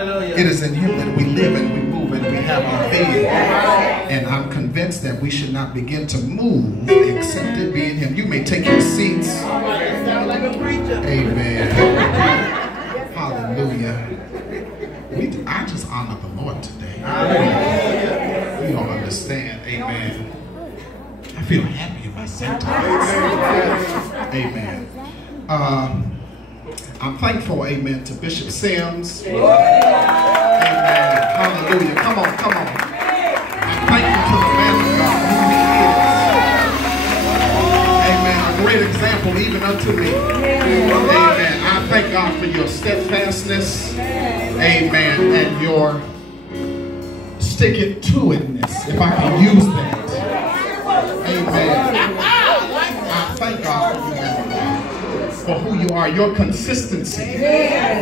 Hallelujah. It is in him that we live and we move and we have our being. And I'm convinced that we should not begin to move except it be in him. You may take your seats. Sound like a preacher. Amen. Hallelujah. I just honor the Lord today. You don't understand. Amen. I feel happy in my center. Amen. I'm thankful, amen, to Bishop Sims. Amen. Hallelujah. Come on, come on. I'm thankful to the man of God who he is. Amen. A great example even unto me. Amen. I thank God for your steadfastness. Amen. And your stick-it-to-itness, if I can use that. Amen. I thank God for who you are, your consistency,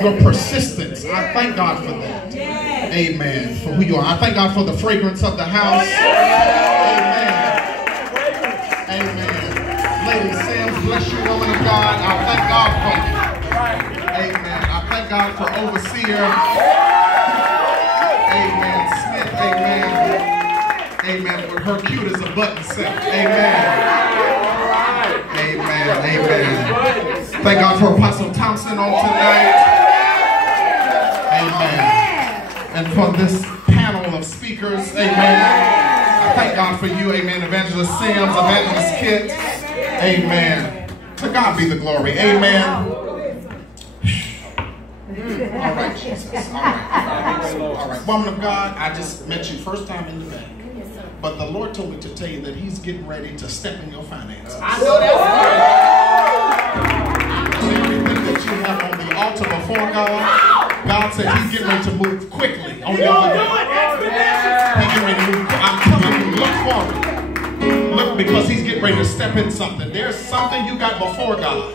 your persistence. I thank God for that. Amen. For who you are. I thank God for the fragrance of the house. Amen. Amen. Lady Sims, bless you, woman of God. I thank God for you. Amen. I thank God for overseer. Amen. Smith. Amen. Amen. With her cute as a button set. Amen. Amen. Amen. Thank God for Apostle Thompson on tonight. Amen. And for this panel of speakers. Amen. I thank God for you. Amen. Evangelist Sims, Evangelist Kit. Amen. To God be the glory. Amen. All right, Jesus. All right. Woman of God, I just met you first time in the bank. But the Lord told me to tell you that he's getting ready to step in your finances. I know that's Everything that you have on the altar before God, God said he's getting ready to move quickly on your behalf. He's getting ready to move. I'm telling you, look forward. Look, because he's getting ready to step in something. There's something you got before God.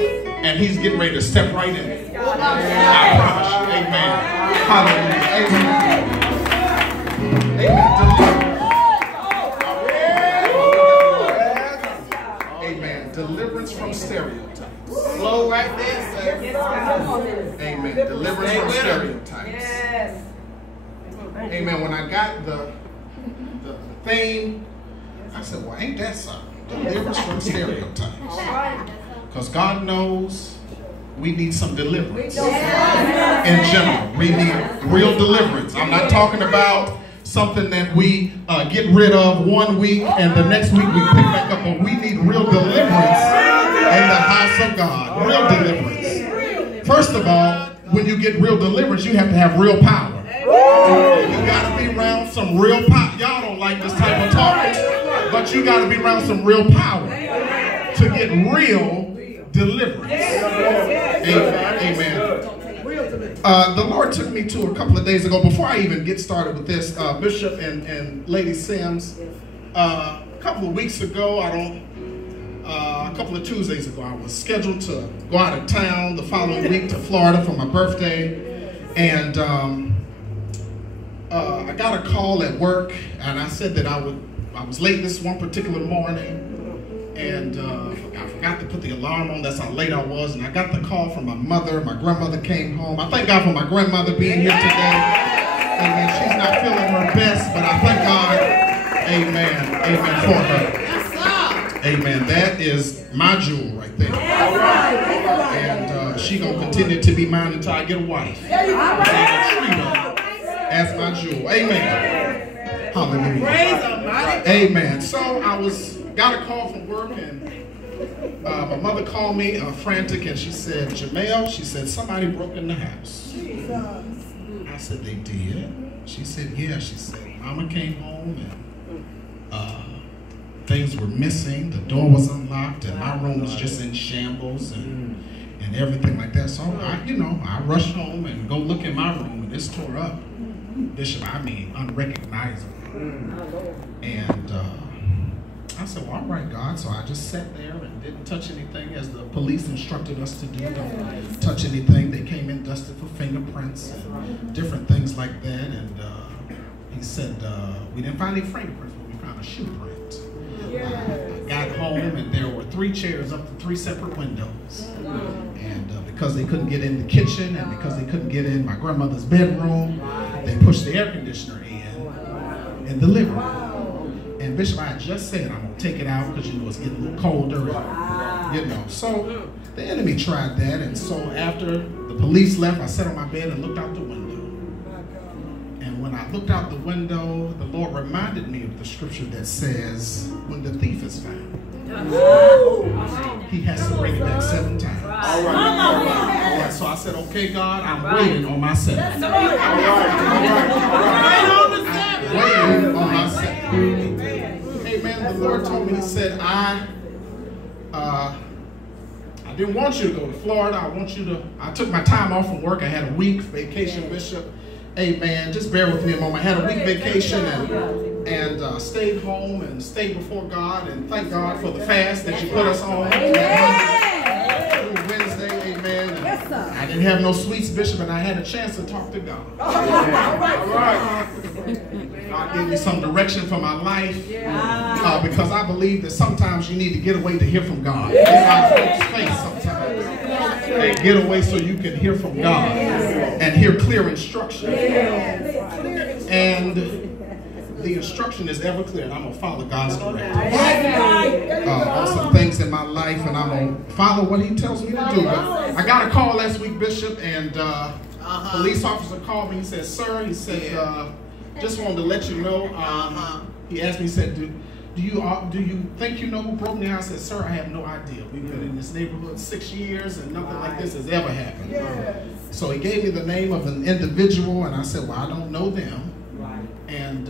And he's getting ready to step right in it. I promise you. Amen. Hallelujah. Amen. Amen. Amen. Deliverance from stereotypes. slow right there, sir. Amen. Deliverance from stereotypes. Amen. When I got the theme, I said, well, ain't that something? Deliverance from stereotypes. Because God knows we need some deliverance. In general, we need real deliverance. I'm not talking about something that we get rid of one week and the next week we pick back up, but we need real deliverance in the house of God. Real deliverance. First of all, when you get real deliverance, you have to have real power. You got to be around some real power. Y'all don't like this type of talking, but you got to be around some real power to get real deliverance. Amen. The Lord took me to a couple of days ago, before I even get started with this, Bishop and Lady Sims, a couple of weeks ago, a couple of Tuesdays ago, I was scheduled to go out of town the following week to Florida for my birthday, and I got a call at work, and I said that I was late this one particular morning, and I forgot to put the alarm on. That's how late I was. And I got the call from my mother. My grandmother came home. I thank God for my grandmother being here today. Amen. She's not feeling her best, but I thank God, amen, amen, for her. Amen. That is my jewel right there. And she gonna continue to be mine until I get a wife. And treat her as my jewel. Amen. Hallelujah. Amen. So I got a call from work, and my mother called me frantic, and she said, Jamel, she said, somebody broke in the house. I said, they did? She said, yeah. She said, Mama came home, and things were missing. The door was unlocked, and my room was just in shambles, and everything like that. So I rushed home and go look in my room, and it's tore up. Bishop, I mean, unrecognizable. And I said, well, all right, God. So I just sat there and didn't touch anything, as the police instructed us to do. Don't touch anything. They came in, dusted for fingerprints and different things like that. And he said, we didn't find any fingerprints, but we found a shoe print. I got home, and there were 3 chairs up to 3 separate windows. And because they couldn't get in the kitchen and because they couldn't get in my grandmother's bedroom, they pushed the air conditioner in the living room. And Bishop, I had just said I'm going to take it out because, you know, it's getting a little colder. And, you know, so the enemy tried that. And so after the police left, I sat on my bed and looked out the window. And when I looked out the window, the Lord reminded me of the scripture that says, when the thief is found, he has to bring it back 7 times. All right. So I said, okay, God, I'm waiting on my 7. I'm waiting on my 7. Amen. The Lord told me, he said, I didn't want you to go to Florida. I took my time off from work. I had a week vacation, Bishop. Amen. Just bear with me a moment. I had a week vacation and stayed home and stayed before God, and thank God for the fast that you put us on. Wednesday, amen. And I didn't have no sweets, Bishop, and I had a chance to talk to God. All right. God gave me some direction for my life because I believe that sometimes you need to get away to hear from God. Get out of folks' face sometimes. And get away so you can hear from God and hear clear instruction. And the instruction is ever clear, and I'm going to follow God's direction on some things in my life, and I'm going to follow what he tells me to do. But I got a call last week, Bishop, and police officer called me. He said, sir, he said, just wanted to let you know, he asked me, he said, do you think you know who broke me out? I said, sir, I have no idea. We've been in this neighborhood 6 years, and nothing like this has ever happened. So he gave me the name of an individual, and I said, well, I don't know them. And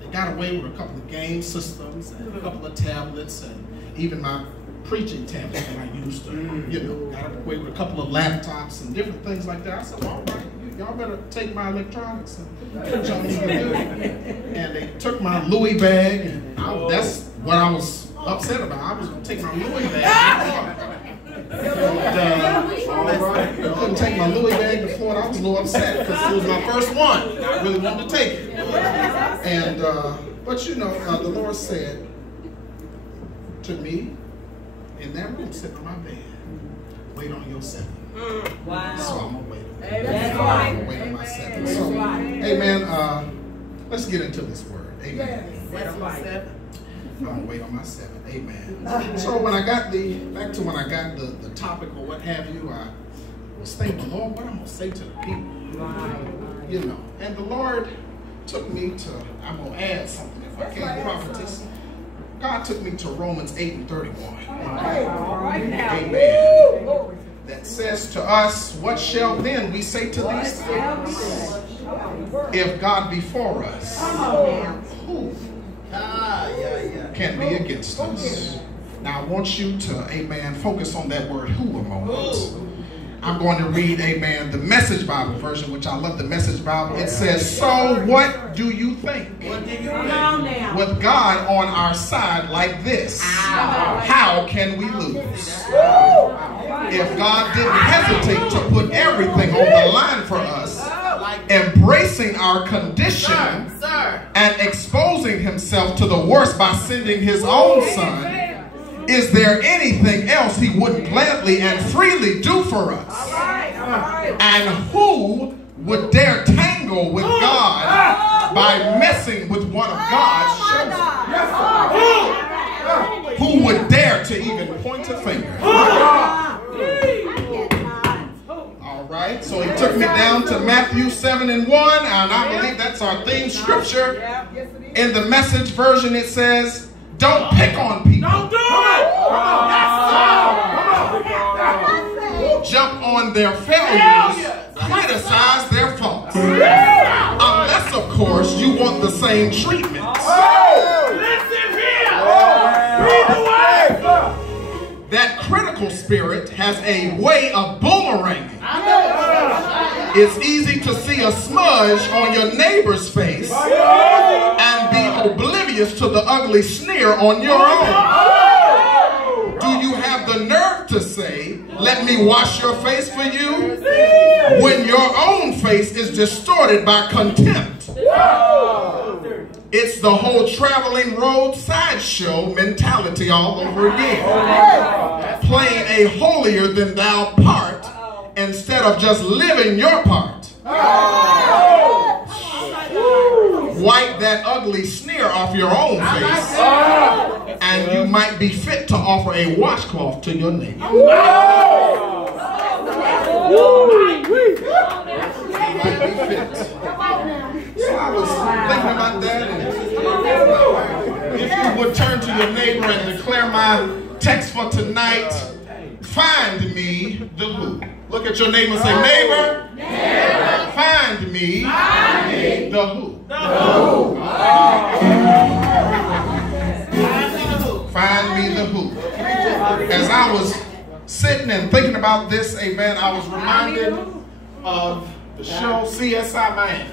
they got away with a couple of game systems and a couple of tablets and even my preaching tablet that I used to, you know, got away with a couple of laptops and different things like that. I said, well, all right, y'all better take my electronics and what y'all need to do. And they took my Louis bag, and that's what I was upset about. I was going to take my Louis bag. I couldn't take my Louis bag to Florida. I was a little upset because it was my first one. I really wanted to take it. And, but you know, the Lord said to me in that room, sitting on my bed, wait on your 7. Wow. So I'm going to wait on it. That's right. I'm going to wait on my 7. So, amen. Let's get into this word. Amen. Wait on my 7. I'm going to wait on my 7. Amen. So when I got back to when I got the topic or what have you, I was thinking, Lord, what I'm going to say to the people? You know, and the Lord took me to, I'm going to add something if I can, prophetess. God took me to Romans 8:31. Amen. That says to us, what shall then we say to these things? If God be for us, who can be against us? Now I want you to, amen, focus on that word who a moment. I'm going to read, amen, the Message Bible version, which I love the Message Bible. It says, so what do you think? What do you think? With God on our side like this, how can we lose? If God didn't hesitate to put everything on the line for us, embracing our condition and exposing himself to the worst by sending his own son, is there anything else he wouldn't gladly and freely do for us? And who would dare tangle with God by messing with one of God's children? Who would dare to even point a finger? All right, so he took me down to Matthew 7:1, and I believe that's our theme scripture. In the Message version, it says, don't pick on people. Don't do it! Jump on their failures, criticize their faults. Unless, of course, you want the same treatment. Listen here! Read the word! That critical spirit has a way of boomeranging. It's easy to see a smudge on your neighbor's face and be oblivious to the ugly sneer on your own. Do you have the nerve to say, let me wash your face for you, when your own face is distorted by contempt? It's the whole traveling road sideshow mentality all over again. Playing a holier than thou part instead of just living your part, wipe that ugly sneer off your own face, and you might be fit to offer a washcloth to your neighbor. You might be fit. So I was thinking about that, and if you would turn to your neighbor and declare my text for tonight, find me the who. Look at your neighbor and say, neighbor, find me the who. Find me the who. As I was sitting and thinking about this, amen, I was reminded of the show CSI Miami.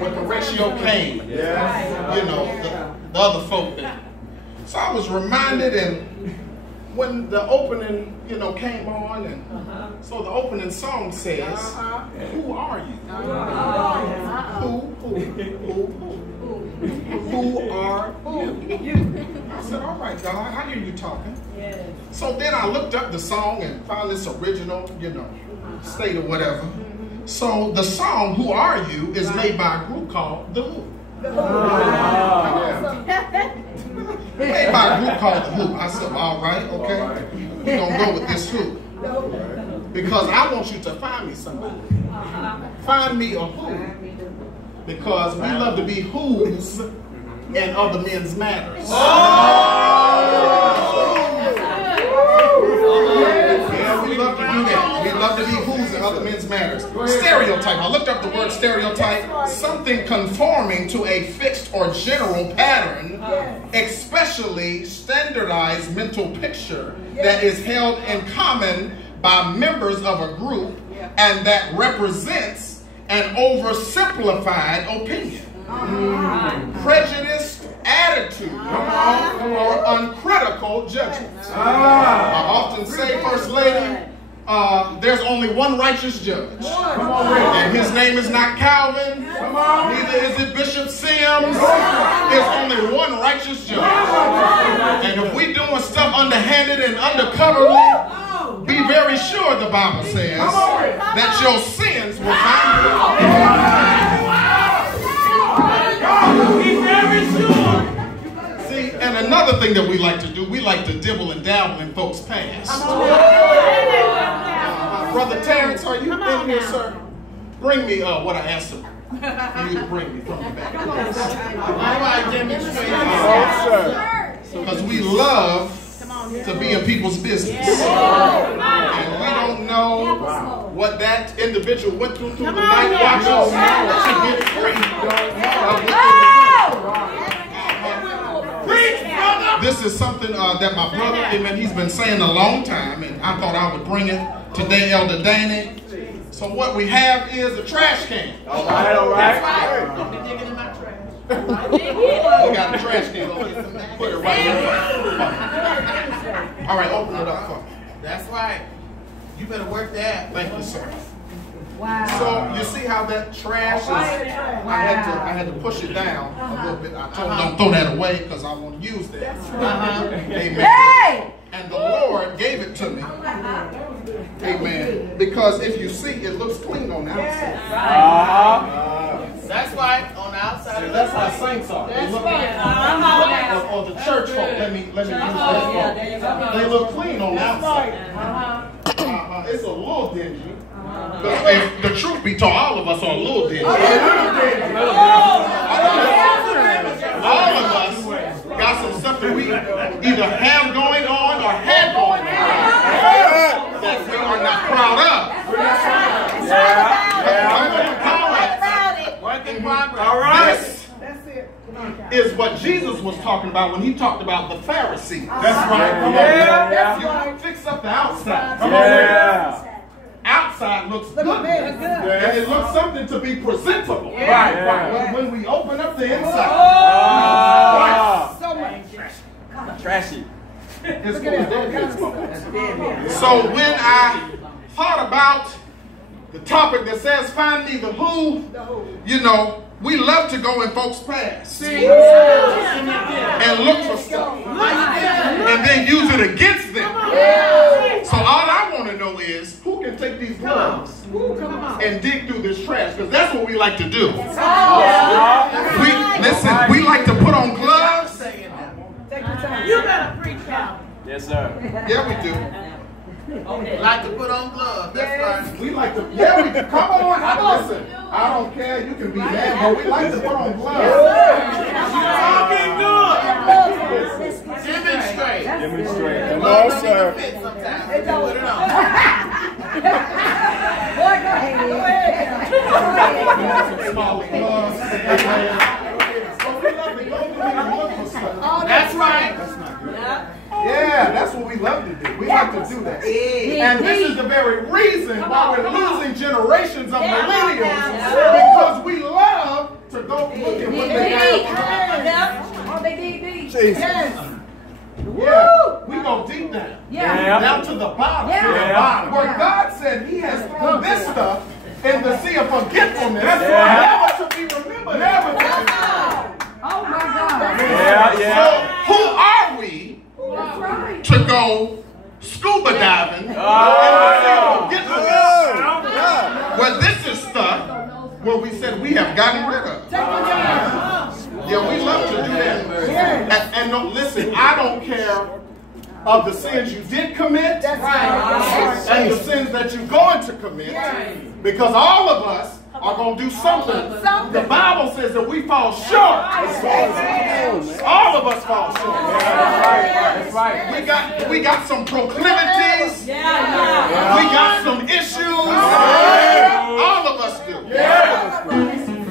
With Horatio Kane, you know, the other folk there. So I was reminded, and when the opening, you know, came on, and so the opening song says, who are you? Who are you? I said, all right, God, I hear you talking. So then I looked up the song and found this original, you know, state or whatever. So the song, Who Are You, is made by a group called The Who. Made by a group called The Who. I said, all right, okay. We're going to go with this Who. Because I want you to find me somebody. Find me a who. Because we love to be who's in other men's matters. Yeah, we love to do that. We love to be who's in other men's matters. Stereotype. I looked up the word stereotype. Something conforming to a fixed or general pattern, especially standardized mental picture that is held in common by members of a group and that represents an oversimplified opinion, prejudiced attitude, or uncritical judgment. I often say, First Lady, there's only one righteous judge. And his name is not Calvin, neither is it Bishop Sims. There's only one righteous judge. And if we're doing stuff underhanded and undercoverly, be very sure, the Bible says, that your sins will find you. Be very sure. See, and another thing that we like to do, we like to dibble and dabble in folks' past. Brother Terrence, are you in here, sir? Bring me what I asked him for you to bring me from the back. Because we love to be in people's business. And we don't know what that individual went through the night watches to get free. This is something that my brother, amen, he's been saying a long time, and I thought I would bring it today, Elder Danny. So what we have is a trash can. All right. Don't be digging in my trash. We got a trash can. Put it right here. All right, open it up for me. That's right. You better work that. Thank you, sir. Wow. So you see how that trash is? I had to push it down a little bit. I told him don't throw that away because I want to use that. Amen. Hey! And the Lord gave it to me. Amen. Because if you see, it looks clean on the outside. That's right. On the outside. That's how saints are. They look or the church folk. Let me use that. They look clean on the outside. It's a little dingy. If the truth be told, all of us are a little dingy. All of us got some stuff that we either have going on or had going on that we are not proud of. All right. This is what Jesus was talking about when he talked about the Pharisees. That's right. You fix up the outside. Outside looks good. And it looks something to be presentable. Right. When we open up the inside, so much trashy. It's so when I thought about the topic that says find me the who, you know, we love to go in folks' past and look for stuff and then use it against them. So all I want to know is who can take these gloves and dig through this trash, because that's what we like to do. We like to put on gloves. You better preach out. Yes, sir. Yeah, we do. Like to put on gloves. That's right. We like to. Yeah, we do. Come on. Listen, I don't care. You can be mad, but we like to put on gloves. Talking good. Demonstrate. Demonstrate. Come on, sir. Sometimes. Put it on. That's right. Yeah, that's what we love to do. We like to do that. And this is the very reason why we're losing generations of millennials, because we love to go look at what they have. Yeah, we go deep down. Down to the bottom. Where God said he has thrown this stuff in the sea of forgetfulness. Never to be remembered. Never to be remembered. Oh my God. So who are we to go scuba diving in the sea of forgetfulness? Well, this is stuff where we said we have gotten rid of. Yeah, we love to do that. And no, listen, I don't care of the sins you did commit and the sins that you're going to commit, because all of us are going to do something. The Bible says that we fall short. All of us fall short. That's right. We got some proclivities. We got some issues. All of us do.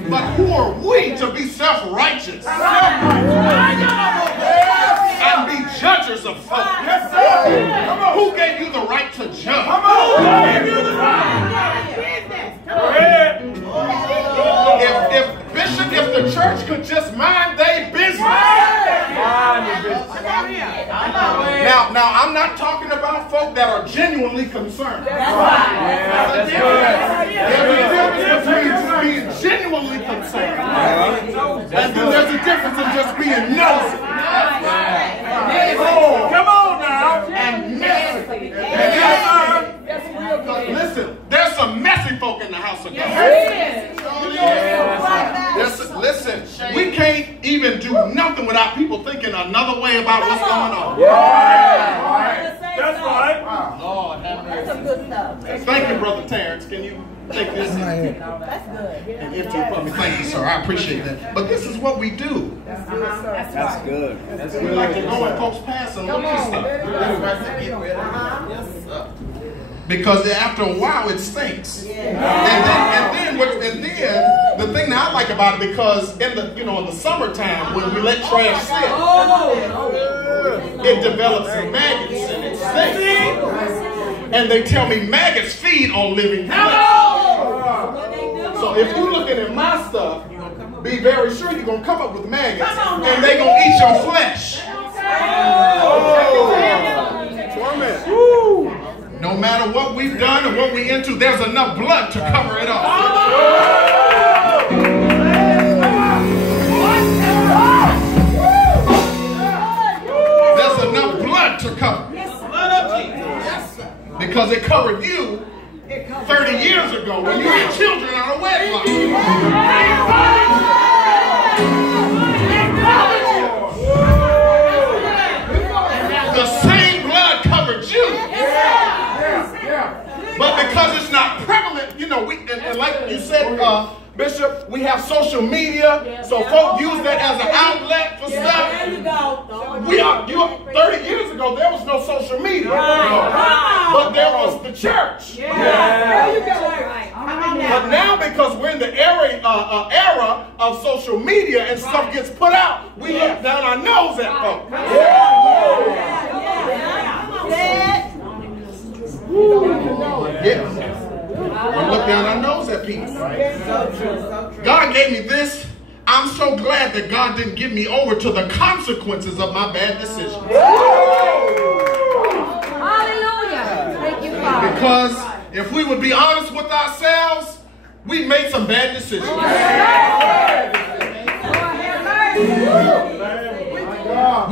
But who are we to be self-righteous and be judges of folk? Who gave you the right to judge? If the church could just mind their business. Now, I'm not talking about folk that are genuinely concerned. There's a difference between being genuinely concerned and then there's a difference in just being nosy. Come on now. And messy. Listen, there's some messy folk in the house of God. Listen, we can't even do nothing without people thinking another way about what's going on. That's right. Lord, that's some good stuff. Thank you, Brother Terrence. Can you take this? That's good. And if you put me, thank you, sir. I appreciate that. But this is what we do. That's good. We like to go in folks' past and look at stuff. Because after a while it stinks. And then the thing that I like about it, because in the summertime when we let trash sit, it develops maggots and it stinks. And they tell me maggots feed on living flesh. So if you're looking at my stuff, be very sure you're gonna come up with maggots, and they're gonna eat your flesh. No matter what we've done and what we into, there's enough blood to cover it up. There's enough blood to cover. Because it covered you 30 years ago when you had children out of wedlock. The same blood covered you. But because it's not prevalent, and like you said, Bishop, we have social media, so folk use that as an outlet for stuff. 30 years ago, there was no social media, but there was the church. But now, because we're in the era of social media and stuff gets put out, we look down our nose at folk. We look down our nose at people. God gave me this. I'm so glad that God didn't give me over to the consequences of my bad decisions. Hallelujah. Thank you, Father. Because if we would be honest with ourselves, we made some bad decisions.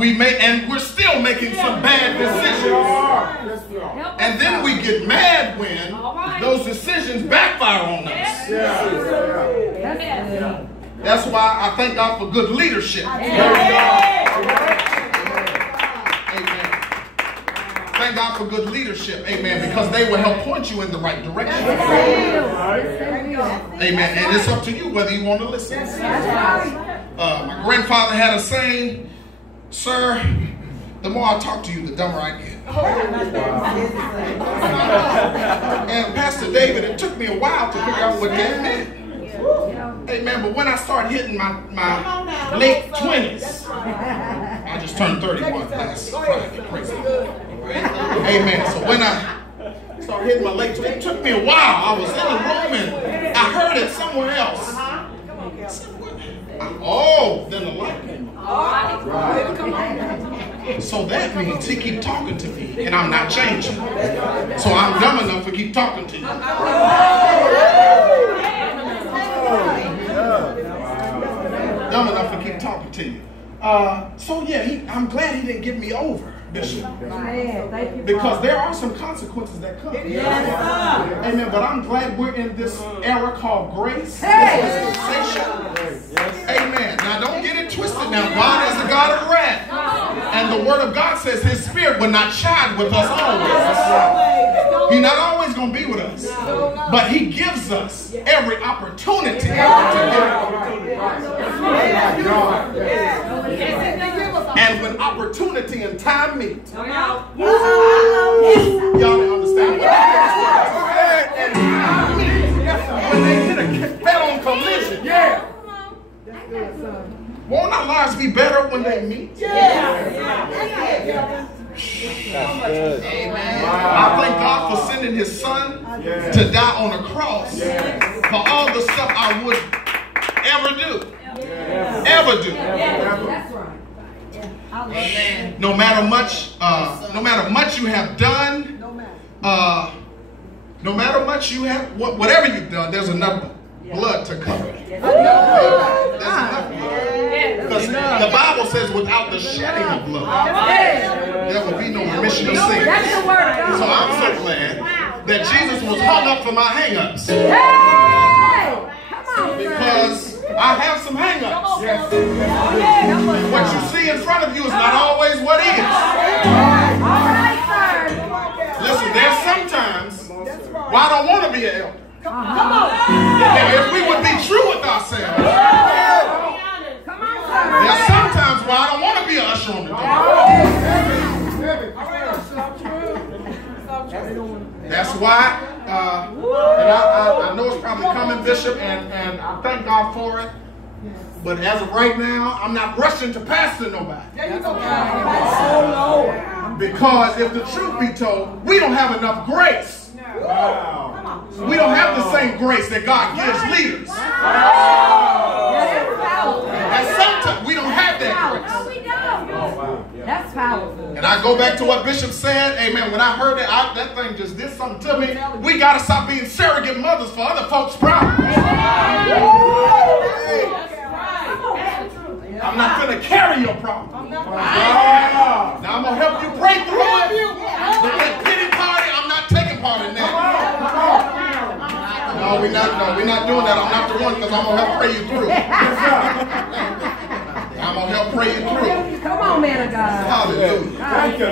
And we're still making some bad decisions. And then we get mad when those decisions backfire on us. That's why I thank God for good leadership. Amen. Thank God for good leadership. Amen. Because they will help point you in the right direction. Amen. And it's up to you whether you want to listen. My grandfather had a saying, "Sir, the more I talk to you, the dumber I get." And Pastor David, it took me a while to figure out what that meant. Amen. But when I started hitting my late 20s, I just turned 31 last Friday. Praise God. Amen. So when I started hitting my late 20s, it took me a while. I was in the room and I heard it somewhere else. Oh, then the light came on. So that means he keep talking to me and I'm not changing. So I'm dumb enough to keep talking to you. Dumb enough to keep talking to you. So yeah, I'm glad he didn't give me over, Bishop. Because there are some consequences that come. Amen. But I'm glad we're in this era called grace. Amen. Now don't get it twisted now. God is the God of wrath. And the word of God says his spirit will not chide with us always. He's not always going to be with us. But he gives us every opportunity to and when opportunity and time meet, y'all don't understand what and time meet, when they hit a head-on collision, won't our lives be better when they meet? Amen. I thank God for sending his son to die on a cross for all the stuff I would ever do. Ever do. No matter much you have done, no matter much you have, whatever you've done, there's enough blood to cover it. There's enough blood. Because the Bible says without the shedding of blood, there will be no remission of sin. So I'm so glad that Jesus was hung up for my hang-ups. Because I have some hang-ups. What you see in front of you is not always what is. Listen, there's sometimes where I don't want to be an elder. If we would be true with ourselves, there's sometimes where I don't want to be an usher on the door. That's why, and I know it's probably coming, Bishop, and I thank God for it. But as of right now, I'm not rushing to pastor nobody. Because if the truth be told, we don't have enough grace. We don't have the same grace that God gives leaders. And sometimes we don't have that grace. That's powerful. And I go back to what Bishop said. Amen. When I heard that, that thing just did something to me. We got to stop being surrogate mothers for other folks' problems. I'm not going to carry your problem. Now I'm going to help you pray through it. But that pity party, I'm not taking part in that. No, we're not doing that. I'm not the one because I'm going to help pray you through. I'm going to help pray you through. Come on, man of God. Hallelujah. Thank you.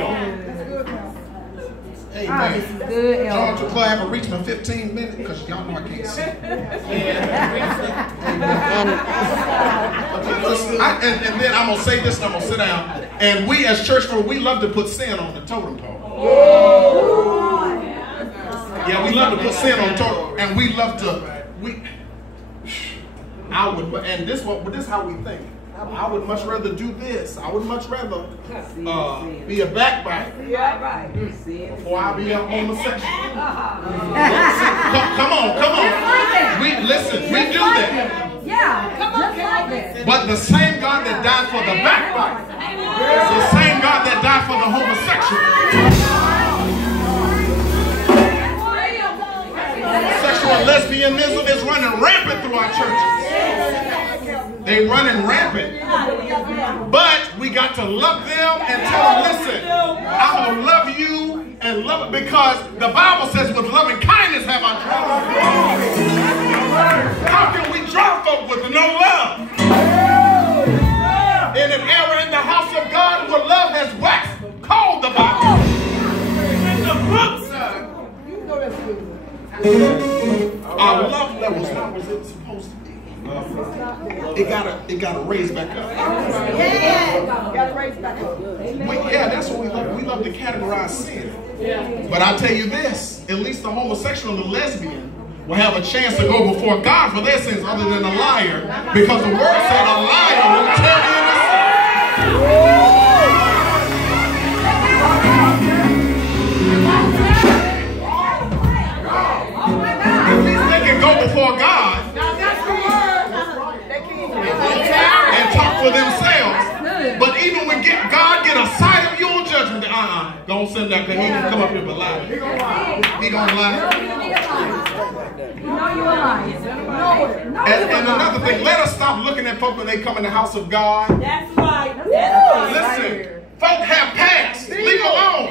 Amen. This is good, John Declare, I haven't reached my 15 minutes because y'all know I can't see. And then I'm going to say this and I'm going to sit down. And we as church folk, we love to put sin on the totem pole. Yeah, we love to put sin on the totem. And we love to, and this is how we think. I would much rather do this. I would much rather be a backbiter before I be a homosexual. Come on. We do that. Yeah, just like that. But the same God that died for the backbiter is the same God that died for the homosexual. Sexual lesbianism is running rampant through our churches. They running rampant. But we got to love them and tell them, listen, I'm going to love you and love it, because the Bible says with loving kindness have I drawn. How can we draw folk with no love? In an era in the house of God where love has waxed cold, the Bible. In the book, sir. Our love level's not what it's supposed to be. It gotta raise back up. Yeah. Gotta raise back up. Yeah, that's what we love. We love to categorize sin. But I tell you this, at least the homosexual and the lesbian will have a chance to go before God for their sins other than a liar, because the word said a liar will tell you the sin. At least they can go before God and talk for themselves. But even when God get a sight of your judgment, don't send that, because he didn't come up here but lie. He gonna lie. And another thing, let us stop looking at folk when they come in the house of God. That's right. Listen, folk have past. Leave alone.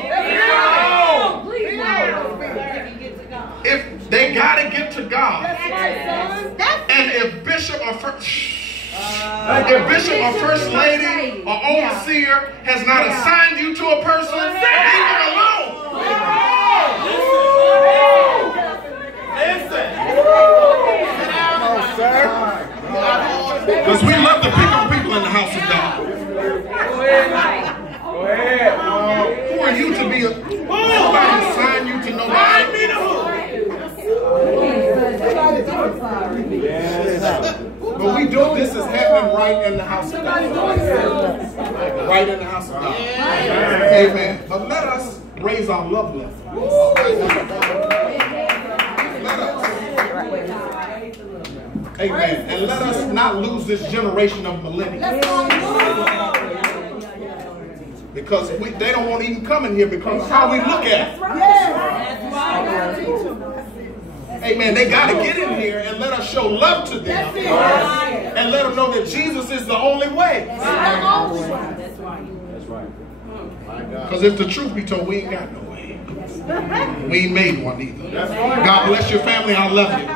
If they gotta get to God, and if bishop or first lady or overseer has not assigned you to a person, leave them alone. Because we love to pick on people in the house of God. Go ahead. Who are you to be nobody assigned you to nobody? But we do, this is happening right in the house of God. Right in the house of God. Amen. But let us raise our love level. Let us. Amen. And let us not lose this generation of millennials. Because they don't want to even come in here because of how we look at it. Amen. They got to get in here and let us show love to them. And let them know that Jesus is the only way. That's right. Because if the truth be told, we ain't got no way. We ain't made one either. God bless your family. I love you.